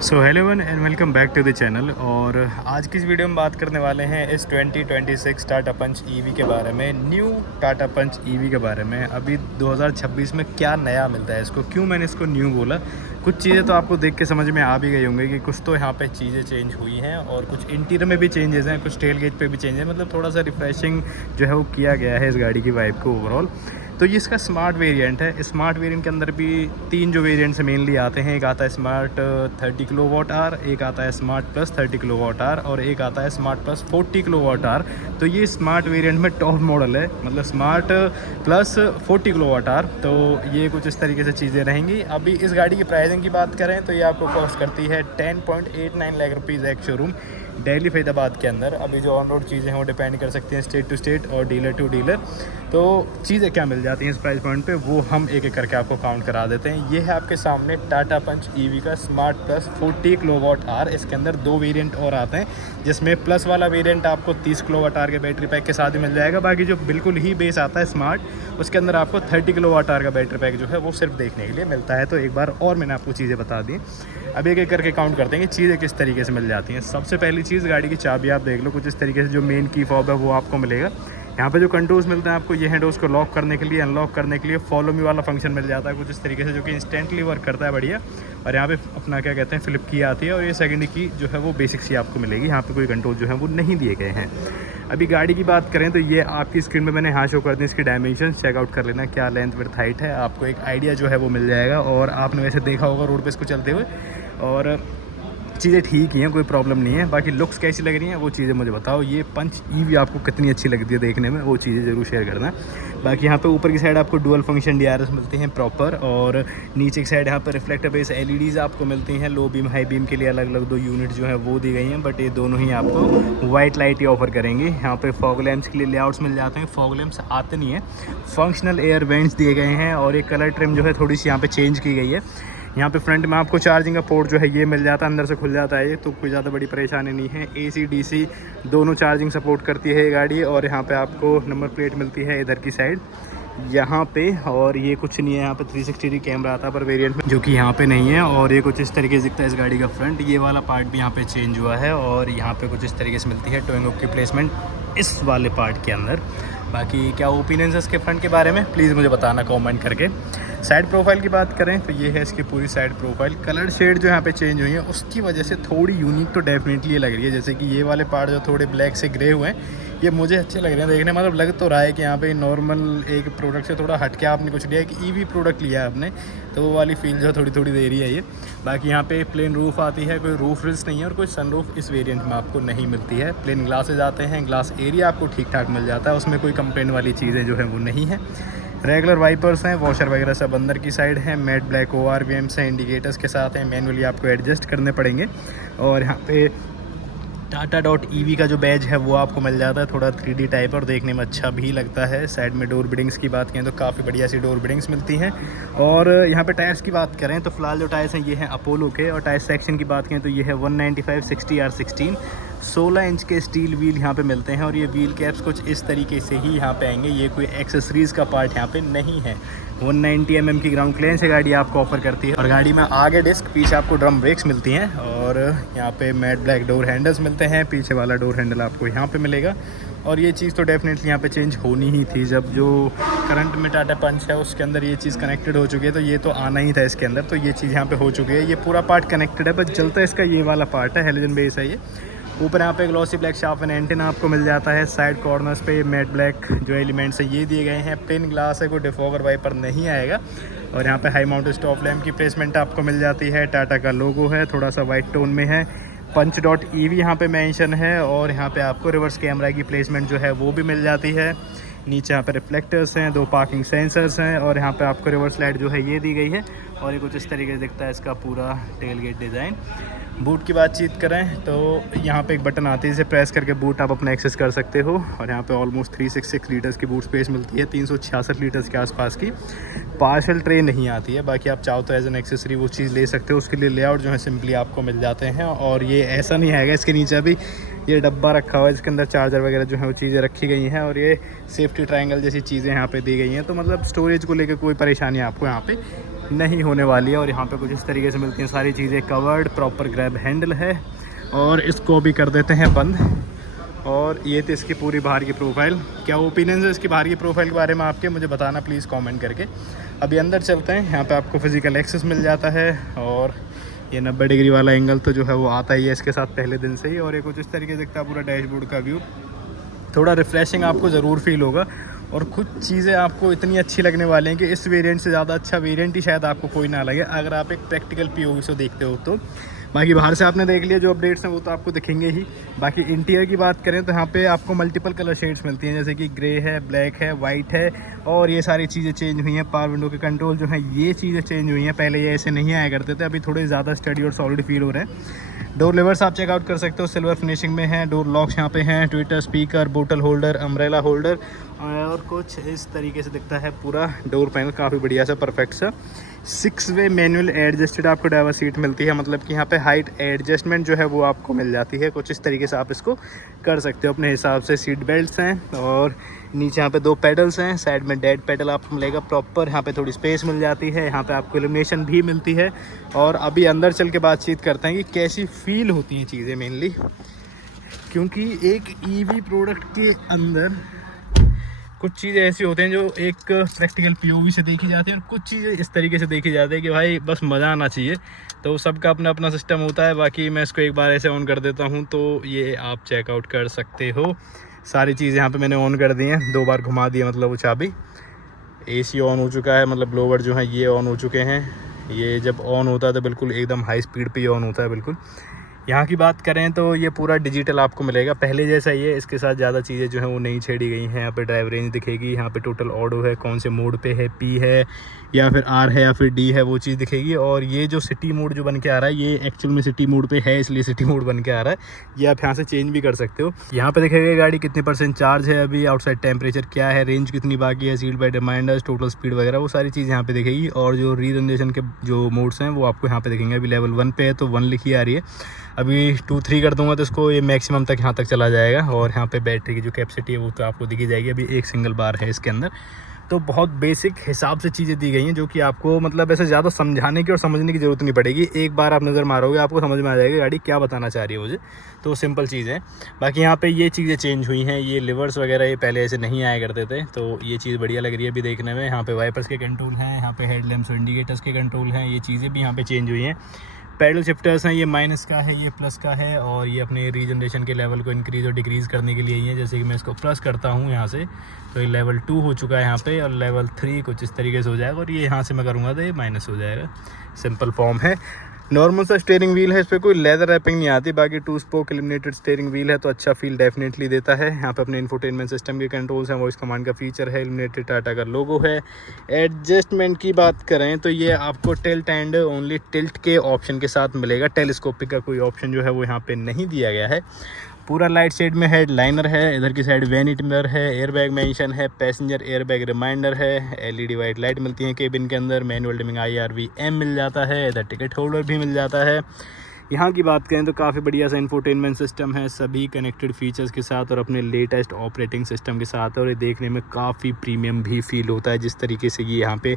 So hello one and welcome back to the channel. और आज की इस वीडियो में बात करने वाले हैं इस 2026 टाटा पंच ईवी के बारे में, न्यू टाटा पंच ईवी के बारे में। अभी 2026 में क्या नया मिलता है इसको, क्यों मैंने इसको न्यू बोला। कुछ चीज़ें तो आपको देख के समझ में आ भी गई होंगी कि कुछ तो यहाँ पे चीज़ें चेंज हुई हैं और कुछ इंटीरियर में भी चेंजेस हैं, कुछ टेल गेज पे भी चेंज है। मतलब थोड़ा सा रिफ्रेशिंग जो है वो किया गया है इस गाड़ी की वाइब को ओवरऑल। तो ये इसका स्मार्ट वेरिएंट है। स्मार्ट वेरिएंट के अंदर भी तीन जो वेरिएंट्स मेनली आते हैं, एक आता है स्मार्ट 30 किलोवाट आवर, एक आता है स्मार्ट प्लस 30 किलोवाट आवर और एक आता है स्मार्ट प्लस 40 किलोवाट आवर। तो ये स्मार्ट वेरिएंट में टॉप मॉडल है, मतलब स्मार्ट प्लस 40 किलोवाट आवर। तो ये कुछ इस तरीके से चीज़ें रहेंगी। अभी इस गाड़ी की प्राइसिंग की बात करें तो ये आपको कॉस्ट करती है 10.89 लाख रुपीज़ एक शोरूम दिल्ली फरीदाबाद के अंदर। अभी जो ऑन रोड चीज़ें हैं वो डिपेंड कर सकती हैं स्टेट टू स्टेट और डीलर टू डीलर। तो चीज़ें क्या मिल जाती हैं इस प्राइस पॉइंट पे, वो हम एक एक करके आपको काउंट करा देते हैं। ये है आपके सामने टाटा पंच ईवी का स्मार्ट प्लस 40 किलोवाट आवर। इसके अंदर दो वेरिएंट और आते हैं, जिसमें प्लस वाला वेरिएंट आपको 30 किलोवाट आवर के बैटरी पैक के साथ ही मिल जाएगा। बाकी जो बिल्कुल ही बेस आता है स्मार्ट, उसके अंदर आपको 30 किलोवाट आवर का बैटरी पैक जो है वो सिर्फ देखने के लिए मिलता है। तो एक बार और मैंने आपको चीज़ें बता दी। अब एक एक करके काउंट करते हैं कि चीज़ें किस तरीके से मिल जाती हैं। सबसे पहली चीज़, गाड़ी की चाबी आप देख लो कुछ इस तरीके से। जो मेन की फॉब है वो आपको मिलेगा। यहाँ पे जो कंट्रोल्स मिलते हैं आपको, ये है डोर्स को लॉक करने के लिए, अनलॉक करने के लिए फॉलो मी वाला फंक्शन मिल जाता है कुछ इस तरीके से, जो कि इंस्टेंटली वर्क करता है बढ़िया। और यहाँ पे अपना क्या कहते हैं फ्लिप की आती है, और ये सेकंड की जो है वो बेसिक सी आपको मिलेगी। यहाँ पे कोई कंट्रोल जो है वो नहीं दिए गए हैं। अभी गाड़ी की बात करें तो ये आपकी स्क्रीन में मैंने यहाँ शो कर दी, इसकी डायमेंशन चेकआउट कर लेना, क्या लेंथ विड्थ हाइट है, आपको एक आइडिया जो है वो मिल जाएगा। और आपने वैसे देखा होगा रोड पे इसको चलते हुए, और चीज़ें ठीक ही हैं, कोई प्रॉब्लम नहीं है। बाकी लुक्स कैसी लग रही हैं वो चीज़ें मुझे बताओ। ये पंच ईवी आपको कितनी अच्छी लगती है देखने में, वो चीज़ें ज़रूर शेयर करना। बाकी यहाँ पे ऊपर की साइड आपको डुअल फंक्शन DRS मिलते हैं प्रॉपर, और नीचे की साइड यहाँ पर रिफ्लेक्टर बेस LEDs आपको मिलती हैं। लो बीम हाई बीम के लिए अलग अलग दो यूनिट जो है वो दी गई हैं, बट ये दोनों ही आपको वाइट लाइट ही ऑफर करेंगे। यहाँ पे फॉग लैम्प्स के लिए लेआउट्स मिल जाते हैं। फॉग लैम्प्स आते नहीं हैं, फंक्शनल एयर वेंट्स दिए गए हैं। और ये कलर ट्रिम जो है थोड़ी सी यहाँ पे चेंज की गई है। यहाँ पे फ्रंट में आपको चार्जिंग का पोर्ट जो है ये मिल जाता है, अंदर से खुल जाता है ये, तो कोई ज़्यादा बड़ी परेशानी नहीं है। AC DC दोनों चार्जिंग सपोर्ट करती है ये गाड़ी। और यहाँ पे आपको नंबर प्लेट मिलती है इधर की साइड यहाँ पे। और ये कुछ नहीं है, यहाँ पे 360 डिग्री कैमरा आता है पर वेरिएंट में, जो कि यहाँ पे नहीं है। और ये कुछ इस तरीके से दिखता है इस गाड़ी का फ्रंट। ये वाला पार्ट भी यहाँ पे चेंज हुआ है, और यहाँ पे कुछ इस तरीके से मिलती है टोइंग हुक की प्लेसमेंट इस वाले पार्ट के अंदर। बाकी क्या ओपिनियन है इसके फ्रंट के बारे में, प्लीज़ मुझे बताना कमेंट करके। साइड प्रोफाइल की बात करें तो ये है इसकी पूरी साइड प्रोफाइल। कलर शेड जो यहाँ पे चेंज हुई है उसकी वजह से थोड़ी यूनिक तो डेफिनेटली लग रही है। जैसे कि ये वाले पार्ट जो थोड़े ब्लैक से ग्रे हुए हैं, ये मुझे अच्छे लग रहे हैं देखने। मतलब लग तो रहा है कि यहाँ पे नॉर्मल एक प्रोडक्ट से थोड़ा हट के आपने कुछ लिया है, कि ईवी प्रोडक्ट लिया है आपने, तो वो वाली फील जो थोड़ी थोड़ी दे रही है ये। बाकी यहाँ पे प्लेन रूफ़ आती है, कोई रूफ रिल्स नहीं है, और कोई सनरूफ इस वेरिएंट में आपको नहीं मिलती है। प्लेन ग्लासेज आते हैं, ग्लास एरिया आपको ठीक ठाक मिल जाता है, उसमें कोई कंप्लेंट वाली चीज़ें जो है वो नहीं है। रेगुलर वाइपर्स हैं, वॉशर वगैरह सब अंदर की साइड है। मैट ब्लैक ORVMs हैं, इंडिकेटर्स के साथ हैं, मैनुअली आपको एडजस्ट करने पड़ेंगे। और यहाँ पे टाटा.EV का जो बैज है वो आपको मिल जाता है, थोड़ा 3D टाइप और देखने में अच्छा भी लगता है। साइड में डोर बिडिंग्स की बात करें तो काफ़ी बढ़िया सी डोर बिडिंग्स मिलती हैं। और यहाँ पे टायर्स की बात करें तो फिलहाल जो टायर्स हैं ये हैं अपोलो के। और टायर सेक्शन की बात करें तो ये है 195/60R16, 16 इंच के स्टील व्हील यहाँ पे मिलते हैं। और ये व्हील कैप्स कुछ इस तरीके से ही यहाँ पे आएंगे, ये कोई एक्सेसरीज़ का पार्ट यहाँ पे नहीं है। 190 mm की ग्राउंड क्लियरेंस से गाड़ी आपको ऑफर करती है। और गाड़ी में आगे डिस्क, पीछे आपको ड्रम ब्रेक्स मिलती हैं। और यहाँ पे मैट ब्लैक डोर हैंडल्स मिलते हैं, पीछे वाला डोर हैंडल आपको यहाँ पे मिलेगा। और ये चीज़ तो डेफिनेटली यहाँ पे चेंज होनी ही थी। जब जो करंट में टाटा पंच है उसके अंदर ये चीज़ कनेक्टेड हो चुकी है, तो ये तो आना ही था इसके अंदर। तो ये चीज़ यहाँ पे हो चुकी है, ये पूरा पार्ट कनेक्टेड है। बस चलता है इसका ये वाला पार्ट है, हेलोजन बेस है ये। ऊपर यहाँ पे glossy black sharp and antenna आपको मिल जाता है। साइड कॉर्नर्स पे मैट ब्लैक जो एलिमेंट्स हैं ये दिए गए हैं। प्लेन ग्लास है, कोई डिफॉगर वाइपर नहीं आएगा। और यहाँ पे हाई माउंटेड स्टॉप लैम्प की प्लेसमेंट आपको मिल जाती है। टाटा का लोगो है, थोड़ा सा वाइट टोन में है। पंच.EV यहाँ पे मेंशन है। और यहाँ पे आपको रिवर्स कैमरा की प्लेसमेंट जो है वो भी मिल जाती है। नीचे यहाँ पे रिफ्लेक्टर्स हैं, दो पार्किंग सेंसर्स हैं। और यहाँ पे आपको रिवर्स लाइट जो है ये दी गई है। और ये कुछ इस तरीके से दिखता है इसका पूरा टेल गेट डिज़ाइन। बूट की बातचीत करें तो यहाँ पे एक बटन आती है, इसे प्रेस करके बूट आप अपना एक्सेस कर सकते हो। और यहाँ पे ऑलमोस्ट 366 लीटर्स की बूट स्पेस मिलती है, 366 लीटर्स के आसपास की। पार्शल ट्रे नहीं आती है, बाकी आप चाहो तो एज एन एक्सेसरी वो चीज़ ले सकते हो। उसके लिए लेआउट जो है सिंपली आपको मिल जाते हैं। और ये ऐसा नहीं आएगा, इसके नीचे अभी ये डब्बा रखा हुआ है जिसके अंदर चार्जर वगैरह जो है वो चीज़ें रखी गई हैं। और ये सेफ्टी ट्रायंगल जैसी चीज़ें यहाँ पे दी गई हैं। तो मतलब स्टोरेज को लेकर कोई परेशानी आपको यहाँ पे नहीं होने वाली है। और यहाँ पे कुछ इस तरीके से मिलती हैं सारी चीज़ें, कवर्ड, प्रॉपर ग्रैब हैंडल है। और इसको भी कर देते हैं बंद। और ये थी इसकी पूरी बाहर की प्रोफाइल। क्या ओपिनियन है इसकी बाहर की प्रोफाइल के बारे में आपके, मुझे बताना प्लीज़ कमेंट करके। अभी अंदर चलते हैं। यहाँ पे आपको फिज़िकल एक्सेस मिल जाता है। और ये 90 डिग्री वाला एंगल तो जो है वो आता ही है इसके साथ पहले दिन से ही। और ये कुछ इस तरीके से दिखता है पूरा डैशबोर्ड का व्यू। थोड़ा रिफ़्रेशिंग आपको ज़रूर फील होगा। और कुछ चीज़ें आपको इतनी अच्छी लगने वाली हैं कि इस वेरिएंट से ज़्यादा अच्छा वेरिएंट ही शायद आपको कोई ना लगे, अगर आप एक प्रैक्टिकल पीओवी से देखते हो तो। बाकी बाहर से आपने देख लिया, जो अपडेट्स हैं वो तो आपको दिखेंगे ही। बाकी इंटीरियर की बात करें तो यहाँ पे आपको मल्टीपल कलर शेड्स मिलती हैं, जैसे कि ग्रे है, ब्लैक है, वाइट है। और ये सारी चीज़ें चेंज हुई हैं। पावर विंडो के कंट्रोल जो हैं ये चीज़ें चेंज हुई हैं, पहले ये ऐसे नहीं आया करते थे, अभी थोड़े ज़्यादा स्टडी और सॉलिड फील हो रहे हैं। डोर लेवर्स आप चेकआउट कर सकते हो, सिल्वर फिनिशिंग में है। डोर लॉक्स यहाँ पे हैं, ट्विटर स्पीकर, बोतल होल्डर, अम्ब्रेला होल्डर। और कुछ इस तरीके से दिखता है पूरा डोर पैनल, काफ़ी बढ़िया सा, परफेक्ट सा। 6 वे मैनुअल एडजस्टेड आपको ड्राइवर सीट मिलती है, मतलब कि यहाँ पे हाइट एडजस्टमेंट जो है वो आपको मिल जाती है। कुछ इस तरीके से आप इसको कर सकते हो अपने हिसाब से। सीट बेल्ट्स हैं और नीचे यहाँ पे 2 पेडल्स हैं, साइड में डेड पेडल आपको मिलेगा प्रॉपर। यहाँ पे थोड़ी स्पेस मिल जाती है, यहाँ पे आपको इल्यूमिनेशन भी मिलती है। और अभी अंदर चल के बातचीत करते हैं कि कैसी फील होती हैं चीज़ें मेनली, क्योंकि एक ईवी प्रोडक्ट के अंदर कुछ चीज़ें ऐसी होती हैं जो एक प्रैक्टिकल पीओवी से देखी जाती है, और कुछ चीज़ें इस तरीके से देखी जाती है कि भाई बस मज़ा आना चाहिए। तो सबका अपना अपना सिस्टम होता है। बाकी मैं इसको एक बार ऐसे ऑन कर देता हूँ तो ये आप चेकआउट कर सकते हो। सारी चीज़ यहाँ पे मैंने ऑन कर दी हैं, 2 बार घुमा दिया मतलब वो चाबी। एसी ऑन हो चुका है, मतलब ब्लोवर जो है ये ऑन हो चुके हैं। ये जब ऑन होता है तो बिल्कुल एकदम हाई स्पीड पे ही ऑन होता है बिल्कुल। यहाँ की बात करें तो ये पूरा डिजिटल आपको मिलेगा, पहले जैसा ही है। इसके साथ ज़्यादा चीज़ें जो हैं वो नहीं छेड़ी गई हैं। यहाँ पे ड्राइव रेंज दिखेगी, यहाँ पे टोटल ऑडो है, कौन से मोड पे है, पी है या फिर आर है या फिर डी है, वो चीज़ दिखेगी। और ये जो सिटी मोड जो बन के आ रहा है, ये एक्चुअल में सिटी मोड पे है, इसलिए सिटी मोड बन के आ रहा है। ये आप यहाँ से चेंज भी कर सकते हो। यहाँ पे दिखेगा गाड़ी कितने % चार्ज है अभी, आउटसाइड टेम्परेचर क्या है, रेंज कितनी बाकी है, seat belt reminders, total speed वगैरह, वो सारी चीज़ यहाँ पे दिखेगी। और जो रीजनरेशन के जो मोड्स हैं वो आपको यहाँ पे दिखेंगे। अभी लेवल 1 पे है तो 1 लिखी आ रही है। अभी 2, 3 कर दूंगा तो इसको ये मैक्सिमम तक यहाँ तक चला जाएगा। और यहाँ पे बैटरी की जो कैपेसिटी है वो तो आपको दिखी जाएगी। अभी एक सिंगल बार है इसके अंदर। तो बहुत बेसिक हिसाब से चीज़ें दी गई हैं, जो कि आपको मतलब ऐसे ज़्यादा समझाने की और समझने की ज़रूरत नहीं पड़ेगी। एक बार आप नज़र मारोगे आपको समझ में आ जाएगी गाड़ी क्या बताना चाह रही है मुझे। तो सिंपल चीज़ है। बाकी यहाँ पे ये चीज़ें चेंज हुई हैं, ये लिवर्स वगैरह ये पहले ऐसे नहीं आया करते थे, तो ये चीज़ बढ़िया लग रही है अभी देखने में। यहाँ पे वाइपर्स के कंट्रोल हैं, यहाँ पे हेडलैम्प्स और इंडिकेटर्स के कंट्रोल हैं, ये चीज़ें भी यहाँ पे चेंज हुई हैं। पैडल शिफ्टर्स हैं, ये माइनस का है, ये प्लस का है। और ये अपने रीजनरेशन के लेवल को इंक्रीज़ और डिक्रीज़ करने के लिए ही है। जैसे कि मैं इसको प्लस करता हूँ यहाँ से तो ये लेवल 2 हो चुका है यहाँ पे, और लेवल 3 कुछ इस तरीके से हो जाएगा। और ये यहाँ से मैं करूँगा तो ये माइनस हो जाएगा। सिंपल फॉर्म है। नॉर्मल सा स्टीयरिंग व्हील है, इस पर कोई लेदर रैपिंग नहीं आती। बाकी 2 स्पोक एलिमिनेटेड स्टीयरिंग व्हील है तो अच्छा फील डेफिनेटली देता है। यहाँ पे अपने इंफोटेनमेंट सिस्टम के कंट्रोल्स हैं, वॉइस कमांड का फीचर है, एलिमिनेटेड टाटा का लोगो है। एडजस्टमेंट की बात करें तो ये आपको टिल्ट एंड ओनली टिल्ट के ऑप्शन के साथ मिलेगा। टेलीस्कोपिक का कोई ऑप्शन जो है वो यहाँ पे नहीं दिया गया है। पूरा लाइट शेड में हेडलाइनर है, इधर की साइड वैनिटी मिरर है, एयरबैग मेंशन है, पैसेंजर एयरबैग रिमाइंडर है, एलईडी वाइट लाइट मिलती है केबिन के अंदर, मैनुअल डिमिंग IRVM मिल जाता है, इधर टिकट होल्डर भी मिल जाता है। यहाँ की बात करें तो काफ़ी बढ़िया सा इंफोटेनमेंट सिस्टम है, सभी कनेक्टेड फीचर्स के साथ और अपने लेटेस्ट ऑपरेटिंग सिस्टम के साथ। और ये देखने में काफ़ी प्रीमियम भी फील होता है जिस तरीके से ये यहाँ पे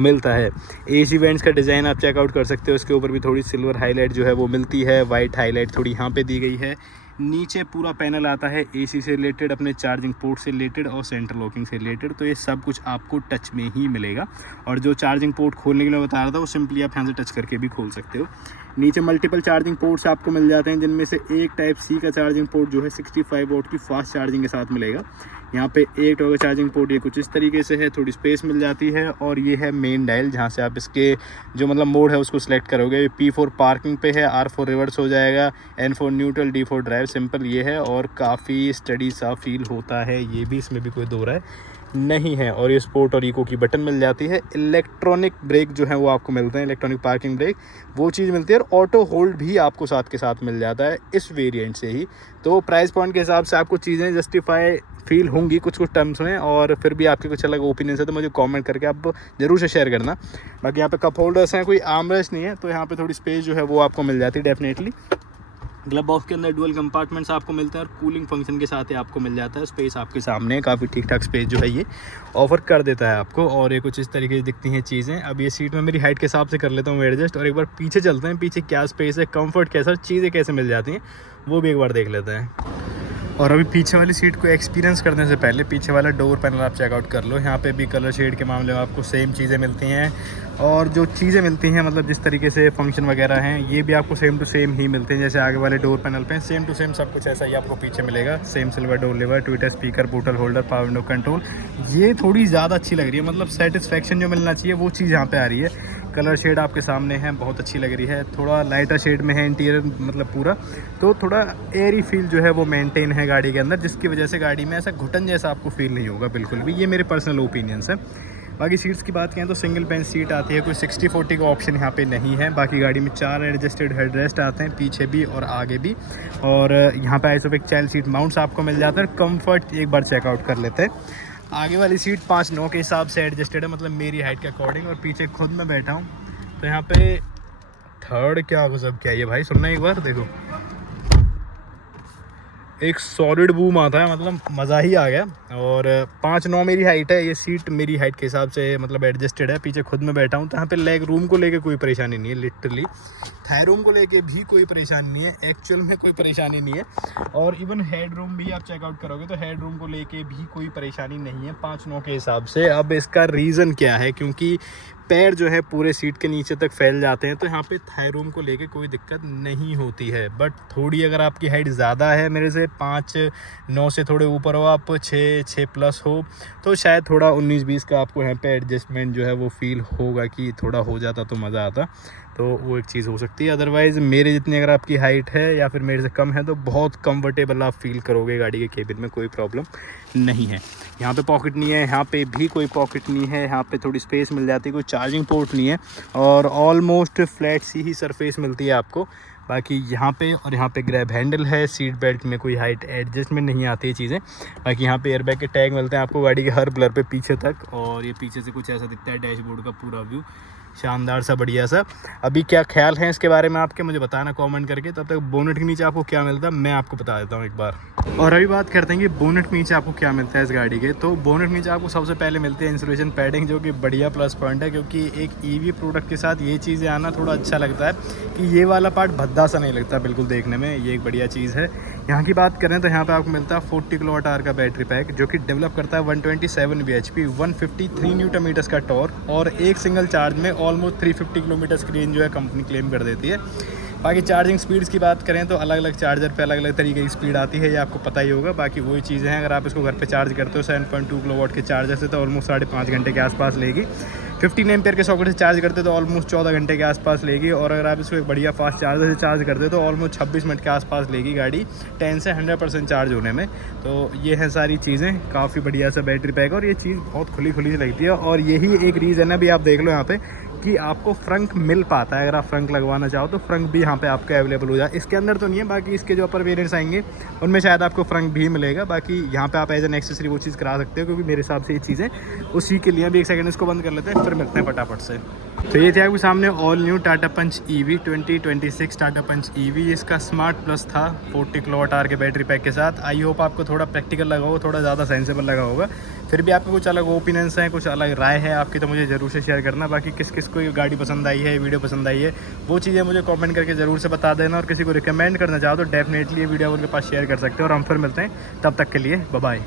मिलता है। AC वेंट्स का डिज़ाइन आप चेकआउट कर सकते हो, इसके ऊपर भी थोड़ी सिल्वर हाईलाइट जो है वो मिलती है, वाइट हाईलाइट थोड़ी यहाँ पे दी गई है। नीचे पूरा पैनल आता है AC से रिलेटेड, अपने चार्जिंग पोर्ट से रिलेटेड और सेंटर लॉकिंग से रिलेटेड। तो ये सब कुछ आपको टच में ही मिलेगा। और जो चार्जिंग पोर्ट खोलने के लिए बता रहा था वो सिंपली आप यहाँ से टच करके भी खोल सकते हो। नीचे मल्टीपल चार्जिंग पोर्ट्स आपको मिल जाते हैं, जिनमें से एक टाइप C का चार्जिंग पोर्ट जो है 65 वॉट की फास्ट चार्जिंग के साथ मिलेगा। यहाँ पे एक टॉगल चार्जिंग पोर्ट ये कुछ इस तरीके से है, थोड़ी स्पेस मिल जाती है। और ये है मेन डायल, जहाँ से आप इसके जो मतलब मोड है उसको सिलेक्ट करोगे। P4 पार्किंग पे है, R4 रिवर्स हो जाएगा, N4 neutral, D4 drive, simple ये है। और काफ़ी स्टडी सा फील होता है, ये भी इसमें भी कोई दो राय नहीं है। और ये स्पोर्ट और इको की बटन मिल जाती है। इलेक्ट्रॉनिक ब्रेक जो है वो आपको मिलते हैं, इलेक्ट्रॉनिक पार्किंग ब्रेक वो चीज़ मिलती है। और ऑटो होल्ड भी आपको साथ के साथ मिल जाता है इस वेरिएंट से ही। तो प्राइस पॉइंट के हिसाब से आपको चीज़ें जस्टिफाई फील होंगी कुछ कुछ टर्म्स में। और फिर भी आपके कुछ अलग ओपिनियन है तो मुझे कमेंट करके आप ज़रूर से शेयर करना। बाकी यहाँ पे कप होल्डर्स हैं, कोई आर्मरेस्ट नहीं है, तो यहाँ पे थोड़ी स्पेस जो है वो आपको मिल जाती है डेफिनेटली। ग्लव बॉक्स के अंदर डुअल कंपार्टमेंट्स आपको मिलते हैं और कूलिंग फंक्शन के साथ ही आपको मिल जाता है। स्पेस आपके सामने काफ़ी ठीक ठाक स्पेस जो है ये ऑफर कर देता है आपको। और ये कुछ इस तरीके से दिखती हैं चीज़ें। अब ये सीट में मेरी हाइट के हिसाब से कर लेता हूँ एडजस्ट, और एक बार पीछे चलते हैं, पीछे क्या स्पेस है, कंफर्ट कैसा, चीज़ें कैसे मिल जाती हैं वो भी एक बार देख लेते हैं। और अभी पीछे वाली सीट को एक्सपीरियंस करने से पहले पीछे वाला डोर पैनल आप चेकआउट कर लो। यहाँ पे भी कलर शेड के मामले में आपको सेम चीज़ें मिलती हैं, और जो चीज़ें मिलती हैं मतलब जिस तरीके से फंक्शन वगैरह हैं ये भी आपको सेम टू सेम ही मिलते हैं। जैसे आगे वाले डोर पैनल पे सेम टू सेम सब कुछ ऐसा ही आपको पीछे मिलेगा। Same silver door lever, tweeter speaker, bottle holder, power window control. ये थोड़ी ज़्यादा अच्छी लग रही है, मतलब सेटिस्फेक्शन जो मिलना चाहिए वो चीज़ यहाँ पे आ रही है। कलर शेड आपके सामने है, बहुत अच्छी लग रही है। थोड़ा लाइटर शेड में है इंटीरियर, मतलब पूरा तो थोड़ा एयरी फील जो है वो मेंटेन है गाड़ी के अंदर, जिसकी वजह से गाड़ी में ऐसा घुटन जैसा आपको फील नहीं होगा बिल्कुल भी। ये मेरे पर्सनल ओपिनियंस है। बाकी सीट्स की बात करें तो सिंगल बेंच सीट आती है, कोई 60-40 का ऑप्शन यहाँ पे नहीं है। बाकी गाड़ी में 4 एडजस्टेड हेडरेस्ट आते हैं, पीछे भी और आगे भी। और यहाँ पे आइसोफिक चाइल्ड सीट माउंट्स आपको मिल जाता है। कंफर्ट एक बार चेकआउट कर लेते हैं। आगे वाली सीट 5'9" के हिसाब से एडजस्टेड है, मतलब मेरी हाइट के अकॉर्डिंग। और पीछे खुद मैं बैठा हूँ तो यहाँ पे थर्ड क्या सब क्या है ये भाई, सुनना एक बार देखो, एक सॉलिड बूम आता है, मतलब मज़ा ही आ गया। और 5'9" मेरी हाइट है, ये सीट मेरी हाइट के हिसाब से मतलब एडजस्टेड है। पीछे खुद में बैठा हूँ तो यहाँ पे लेग रूम को लेके कोई परेशानी नहीं है, लिटरली थाई रूम को लेके भी कोई परेशानी नहीं है, एक्चुअल में कोई परेशानी नहीं है। और इवन हेड रूम भी आप चेकआउट करोगे तो हेड रूम को लेके भी कोई परेशानी नहीं है 5'9" के हिसाब से। अब इसका रीज़न क्या है, क्योंकि पैर जो है पूरे सीट के नीचे तक फैल जाते हैं, तो यहाँ पे थाई रूम को लेके कोई दिक्कत नहीं होती है। बट थोड़ी अगर आपकी हाइट ज़्यादा है, मेरे से 5'9" से थोड़े ऊपर हो, आप 6+ हो, तो शायद थोड़ा 19-20 का आपको यहाँ पे एडजस्टमेंट जो है वो फील होगा कि थोड़ा हो जाता तो मज़ा आता, तो वो एक चीज़ हो सकती है। अदरवाइज़ मेरे जितनी अगर आपकी हाइट है या फिर मेरे से कम है तो बहुत कंफर्टेबल आप फील करोगे गाड़ी के केबिन में, कोई प्रॉब्लम नहीं है। यहाँ पे पॉकेट नहीं है, यहाँ पे भी कोई पॉकेट नहीं है, यहाँ पे थोड़ी स्पेस मिल जाती है, कोई चार्जिंग पोर्ट नहीं है, और ऑलमोस्ट फ्लैट सी ही सरफेस मिलती है आपको। बाकी यहाँ पे और यहाँ पे ग्रैब हैंडल है, सीट बेल्ट में कोई हाइट एडजस्टमेंट नहीं आती है चीज़ें। बाकी यहाँ पे एयरबैग के टैग मिलते हैं आपको गाड़ी के हर पिलर पे पीछे तक, और ये पीछे से कुछ ऐसा दिखता है डैशबोर्ड का पूरा व्यू, शानदार सा बढ़िया सा। अभी क्या ख्याल है इसके बारे में आपके, मुझे बताना कमेंट करके। तब तक बोनेट के नीचे आपको क्या मिलता है मैं आपको बता देता हूँ एक बार। और अभी बात करते हैं कि बोनेट के नीचे आपको क्या मिलता है इस गाड़ी के। तो बोनेट के नीचे आपको सबसे पहले मिलती है इंसुलेशन पैडिंग, जो कि बढ़िया प्लस पॉइंट है, क्योंकि एक ईवी प्रोडक्ट के साथ ये चीज़ें आना थोड़ा अच्छा लगता है कि ये वाला पार्ट भद्दा सा नहीं लगता बिल्कुल देखने में, ये एक बढ़िया चीज़ है। यहाँ की बात करें तो यहाँ पे आपको मिलता है 40 kWh का बैटरी पैक, जो कि डेवलप करता है 127 bhp, 153 Nm का टॉर्क, और एक सिंगल चार्ज में ऑलमोस्ट 350 किलोमीटर की रेंज जो है कंपनी क्लेम कर देती है। बाकी चार्जिंग स्पीड्स की बात करें तो अलग अलग चार्जर पे अलग अलग तरीके की स्पीड आती है, ये आपको पता ही होगा। बाकी वही चीज़ें हैं, अगर आप इसको घर पे चार्ज करते हो 7.2 kW के चार्जर से तो ऑलमोस्ट 5.5 घंटे के आसपास लेगी। 15 एम्पेयर के सॉकेट से चार्ज करते तो ऑलमोस्ट 14 घंटे के आसपास लेगी। और अगर आप इसको एक बढ़िया फास्ट चार्जर से चार्ज करते तो ऑलमोस्ट 26 मिनट के आसपास लेगी गाड़ी 10 से 100% चार्ज होने में। तो ये हैं सारी चीज़ें, काफ़ी बढ़िया सा बैटरी पैक, और ये चीज़ बहुत खुली खुली सी लगती है। और यही एक रीज़न है, अभी आप देख लो यहाँ पे कि आपको फ्रंक मिल पाता है। अगर आप फ्रंक लगवाना चाहो तो फ्रंक भी यहाँ पे आपको अवेलेबल हो जाए। इसके अंदर तो नहीं है, बाकी इसके जो अपर वेरिएंट्स आएंगे उनमें शायद आपको फ्रंक भी मिलेगा। बाकी यहाँ पे आप एज एन एक्सेसरी वो चीज़ करा सकते हो, क्योंकि मेरे हिसाब से ये चीज़ें उसी के लिए। अभी एक सेकंड इसको बंद कर लेते हैं, फिर मिलते हैं फटाफट से। तो ये थे आपके सामने ऑल न्यू टाटा पंच EV 2026 टाटा पंच EV। इसका स्मार्ट प्लस था 40 kWh के बैटरी पैक के साथ। आई होप आपको थोड़ा प्रैक्टिकल लगा होगा, थोड़ा ज़्यादा सेंसेबल लगा होगा। फिर भी आपको कुछ अलग ओपिनियंस हैं, कुछ अलग राय है आपकी, तो मुझे ज़रूर से शेयर करना। बाकी किस किस को ये गाड़ी पसंद आई है, वीडियो पसंद आई है, वो चीज़ें मुझे कमेंट करके ज़रूर से बता देना। और किसी को रिकमेंड करना चाहो तो डेफिनेटली ये वीडियो उनके पास शेयर कर सकते हो। और हम फिर मिलते हैं, तब तक के लिए बाय बाय।